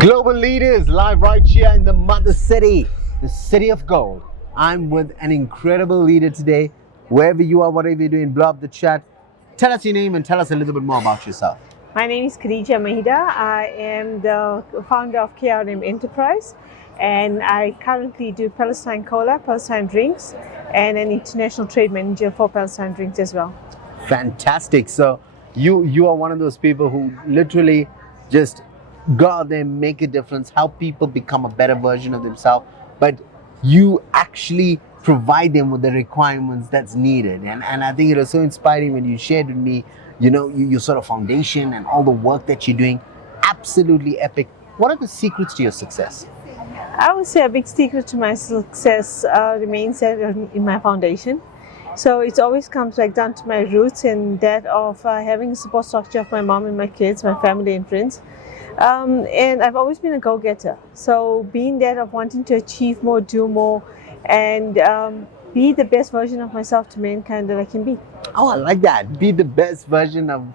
Global leaders live right here in the mother city, the city of gold. I'm with an incredible leader today. Wherever you are, whatever you're doing, blow up the chat. Tell us your name and tell us a little bit more about yourself. My name is KHADIJA Mahida. I am the founder of KRM Enterprise, and I currently do Palestine Cola, Palestine Drinks, and an international trade manager for Palestine Drinks as well. Fantastic. So you are one of those people who literally just go out there, make a difference, help people become a better version of themselves, but you actually provide them with the requirements that's needed. And I think it was so inspiring when you shared with me, your sort of foundation and all the work that you're doing. Absolutely epic. What are the secrets to your success? I would say a big secret to my success remains that in my foundation. So it always comes back down to my roots and that of having a support structure of my mom and my kids, my family and friends. And I've always been a go-getter. So being that of wanting to achieve more, do more, and be the best version of myself to mankind that I can be. Oh, I like that. Be the best version of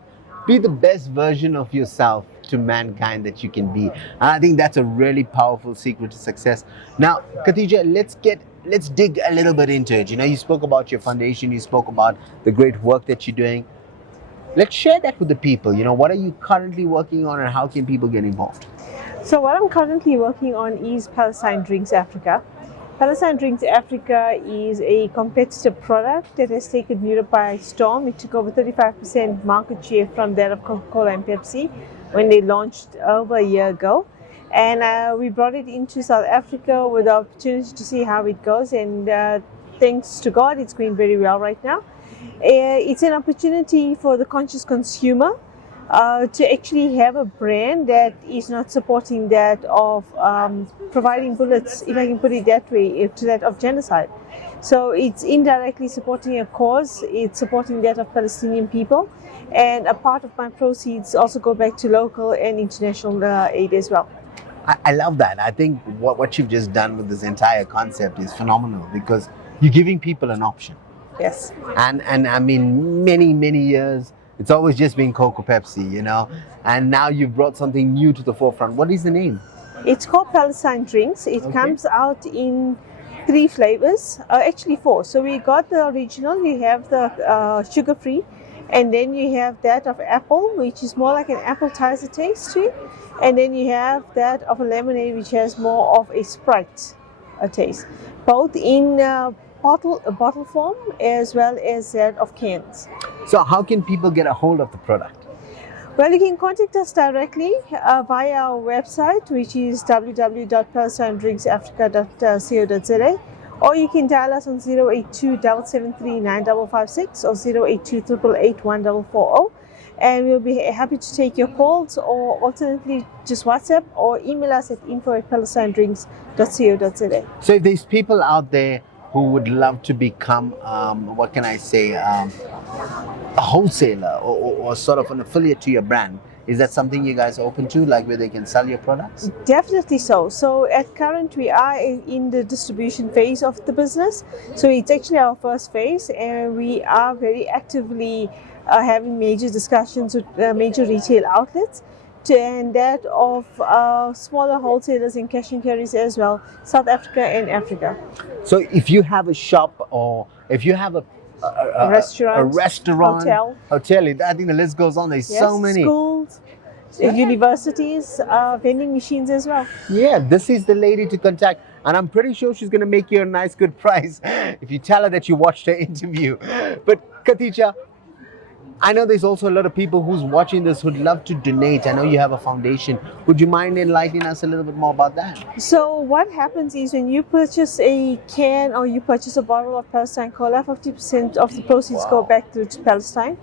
yourself to mankind that you can be. And I think that's a really powerful secret to success. Now, KHADIJA, let's dig a little bit into it. You spoke about your foundation, you spoke about the great work that you're doing. Let's share that with the people. What are you currently working on and how can people get involved? So what I'm currently working on is Palestine Drinks Africa. Palestine Drinks Africa is a competitive product that has taken Europe by storm. It took over 35% market share from that of Coca-Cola and Pepsi when they launched over a year ago. And we brought it into South Africa with the opportunity to see how it goes. And thanks to God, it's going very well right now. It's an opportunity for the conscious consumer to actually have a brand that is not supporting that of providing bullets, if I can put it that way, to that of genocide. So it's indirectly supporting a cause, it's supporting that of Palestinian people, and a part of my proceeds also go back to local and international aid as well. I love that. I think what you've just done with this entire concept is phenomenal because you're giving people an option. Yes. And I mean, many years, it's always just been Coca Pepsi, and now you've brought something new to the forefront. What is the name? It's called Palestine Drinks. It comes out in 3 flavors, actually 4. So we got the original, you have the sugar-free, and then you have that of apple, which is more like an appetizer taste to it, and then you have that of a lemonade, which has more of a Sprite taste, both in bottle form as well as that of cans. So how can people get a hold of the product? Well, you can contact us directly via our website, which is www.palestinedrinksafrica.co.za, or you can dial us on 082-773-9556 or 082-888-1440, and we'll be happy to take your calls, or alternately just WhatsApp or email us at info@palestinedrinks.co.za. So if there's people out there who would love to become, a wholesaler or sort of an affiliate to your brand, is that something you guys are open to, like where they can sell your products? Definitely so. So at current, we are in the distribution phase of the business. So it's actually our first phase, and we are very actively having major discussions with major retail outlets, and that of smaller wholesalers and cash and carries as well, South Africa and Africa. So if you have a shop or if you have a restaurant, hotel, I think the list goes on. There's so many. Schools, universities, vending machines as well. Yeah, this is the lady to contact, and I'm pretty sure she's going to make you a nice, good price if you tell her that you watched her interview. But KHADIJA, I know there's also a lot of people who's watching this who'd love to donate. I know you have a foundation. Would you mind enlightening us a little bit more about that? So what happens is when you purchase a can or you purchase a bottle of Palestine Cola, 50% of the proceeds go back to Palestine.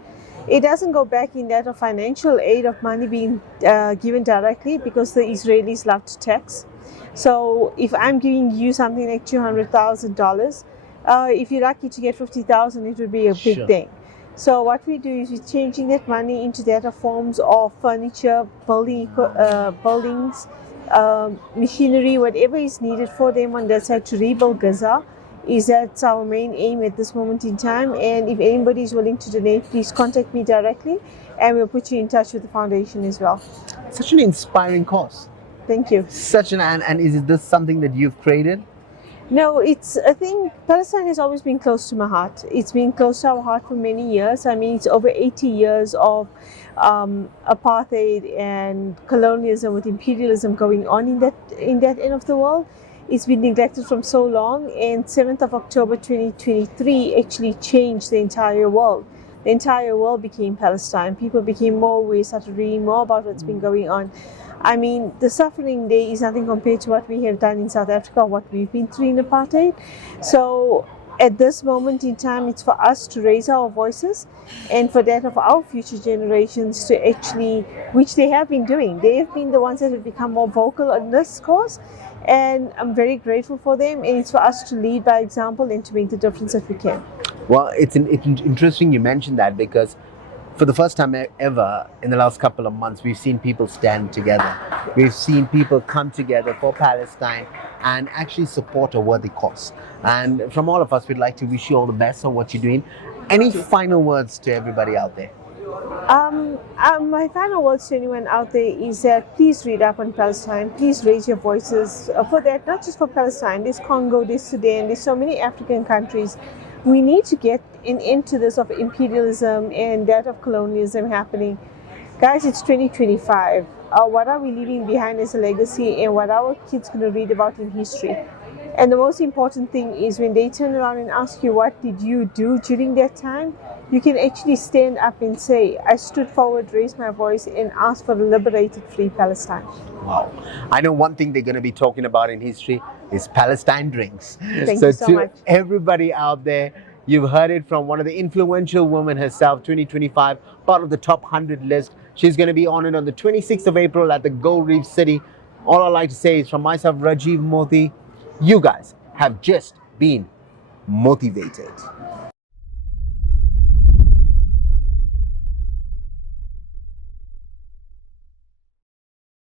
It doesn't go back in that of financial aid of money being given directly, because the Israelis love to tax. So if I'm giving you something like $200,000, if you're lucky to get 50,000, it would be a big thing. So what we do is we're changing that money into data forms of furniture, buildings, machinery, whatever is needed for them on that side to rebuild Gaza. That's our main aim at this moment in time. And if anybody is willing to donate, please contact me directly and we'll put you in touch with the foundation as well. Such an inspiring cause. Thank you. Such and is this something that you've created? No, I think Palestine has always been close to my heart. It's been close to our heart for many years. I mean, it's over 80 years of apartheid and colonialism with imperialism going on in that end of the world. It's been neglected from so long, and 7th of October 2023 actually changed the entire world. The entire world became Palestine. People became more aware, started reading more about what's been going on. I mean, the suffering there is nothing compared to what we have done in South Africa, what we've been through in apartheid. So at this moment in time, it's for us to raise our voices, and for that of our future generations to actually, which they have been doing. They have been the ones that have become more vocal on this cause, and I'm very grateful for them, and it's for us to lead by example and to make the difference that we can. Well, it's interesting you mentioned that, because for the first time ever in the last couple of months, we've seen people stand together. We've seen people come together for Palestine and actually support a worthy cause. And from all of us, we'd like to wish you all the best on what you're doing. Any final words to everybody out there? My final words to anyone out there is that please read up on Palestine. Please raise your voices for that, not just for Palestine. There's Congo, there's Sudan, there's so many African countries. We need to get into this of imperialism and that of colonialism happening. Guys, it's 2025. What are we leaving behind as a legacy, and what are our kids going to read about in history? And the most important thing is when they turn around and ask you, what did you do during that time? You can actually stand up and say, I stood forward, raised my voice, and asked for a liberated, free Palestine. Wow. I know one thing they're going to be talking about in history is Palestine drinks. Thank you so much. Everybody out there, you've heard it from one of the influential women herself, 2025, part of the top 100 list. She's going to be honored on the 26th of April at the Gold Reef City. All I like to say is from myself, Rajiv Mothie, you guys have just been motivated.